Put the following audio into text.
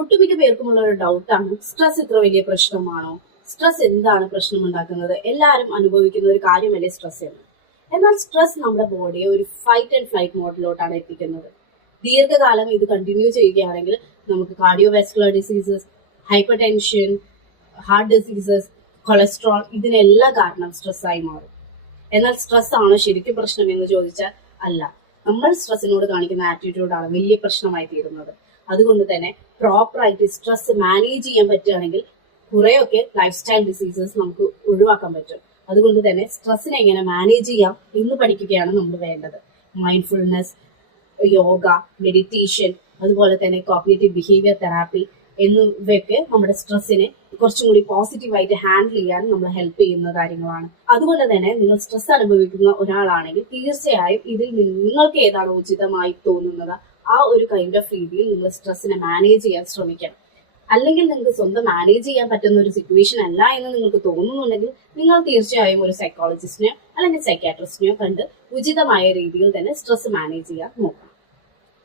ഒട്ടുമിക്ക പേർക്കുമുള്ള ഒരു ഡൗട്ടാണ്, സ്ട്രെസ് ഇത്ര വലിയ പ്രശ്നമാണോ? സ്ട്രെസ് എന്താണ് പ്രശ്നം ഉണ്ടാക്കുന്നത്? എല്ലാവരും അനുഭവിക്കുന്ന ഒരു കാര്യമല്ലേ സ്ട്രെസ് എന്ന്. എന്നാൽ സ്ട്രെസ് നമ്മുടെ ബോഡിയെ ഒരു ഫൈറ്റ് ആൻഡ് ഫ്ലൈറ്റ് മോഡിലോട്ടാണ് എത്തിക്കുന്നത്. ദീർഘകാലം ഇത് കണ്ടിന്യൂ ചെയ്യുകയാണെങ്കിൽ നമുക്ക് cardiovascular diseases, hyper tension, heart diseases, cholesterol, ഇതിനെല്ലാം കാരണം സ്ട്രെസ്സായി മാറും. എന്നാൽ സ്ട്രെസ് ആണോ ശരിക്കും പ്രശ്നം എന്ന് ചോദിച്ചാൽ അല്ല. നമ്മൾ സ്ട്രെസ്സിനോട് കാണിക്കുന്ന ആറ്റിറ്റ്യൂഡാണ് വലിയ പ്രശ്നമായി തീരുന്നത്. അതുകൊണ്ട് തന്നെ പ്രോപ്പറായിട്ട് സ്ട്രെസ് മാനേജ് ചെയ്യാൻ പറ്റുകയാണെങ്കിൽ കുറേയൊക്കെ ലൈഫ് സ്റ്റൈൽ ഡിസീസസ് നമുക്ക് ഒഴിവാക്കാൻ പറ്റും. അതുകൊണ്ട് തന്നെ സ്ട്രെസ്സിനെ എങ്ങനെ മാനേജ് ചെയ്യാം എന്ന് പഠിക്കുകയാണ് നമ്മൾ വേണ്ടത്. മൈൻഡ്ഫുൾനെസ്, യോഗ, മെഡിറ്റേഷൻ, അതുപോലെ തന്നെ കോഗ്നിറ്റീവ് ബിഹേവിയർ തെറാപ്പി എന്നിവയൊക്കെ നമ്മുടെ സ്ട്രെസ്സിനെ കുറച്ചും കൂടി പോസിറ്റീവായിട്ട് ഹാൻഡിൽ ചെയ്യാൻ നമ്മളെ ഹെൽപ്പ് ചെയ്യുന്ന കാര്യങ്ങളാണ്. അതുകൊണ്ട് തന്നെ നിങ്ങൾ സ്ട്രെസ് അനുഭവിക്കുന്ന ഒരാളാണെങ്കിൽ തീർച്ചയായും ഇതിൽ നിങ്ങൾക്ക് ഏതാണ് ഉചിതമായി തോന്നുന്നത് ആ ഒരു കൈൻഡ് ഓഫ് രീതിയിൽ നിങ്ങൾ സ്ട്രെസ്സിനെ മാനേജ് ചെയ്യാൻ ശ്രമിക്കണം. അല്ലെങ്കിൽ നിങ്ങൾക്ക് സ്വന്തം മാനേജ് ചെയ്യാൻ പറ്റുന്ന ഒരു സിറ്റുവേഷൻ അല്ല എന്ന് നിങ്ങൾക്ക് തോന്നുന്നുണ്ടെങ്കിൽ നിങ്ങൾ തീർച്ചയായും ഒരു സൈക്കോളജിസ്റ്റിനെയോ അല്ലെങ്കിൽ സൈക്യാട്രിസ്റ്റിനെയോ കണ്ട് ഉചിതമായ രീതിയിൽ തന്നെ സ്ട്രെസ് മാനേജ് ചെയ്യാൻ നോക്കണം.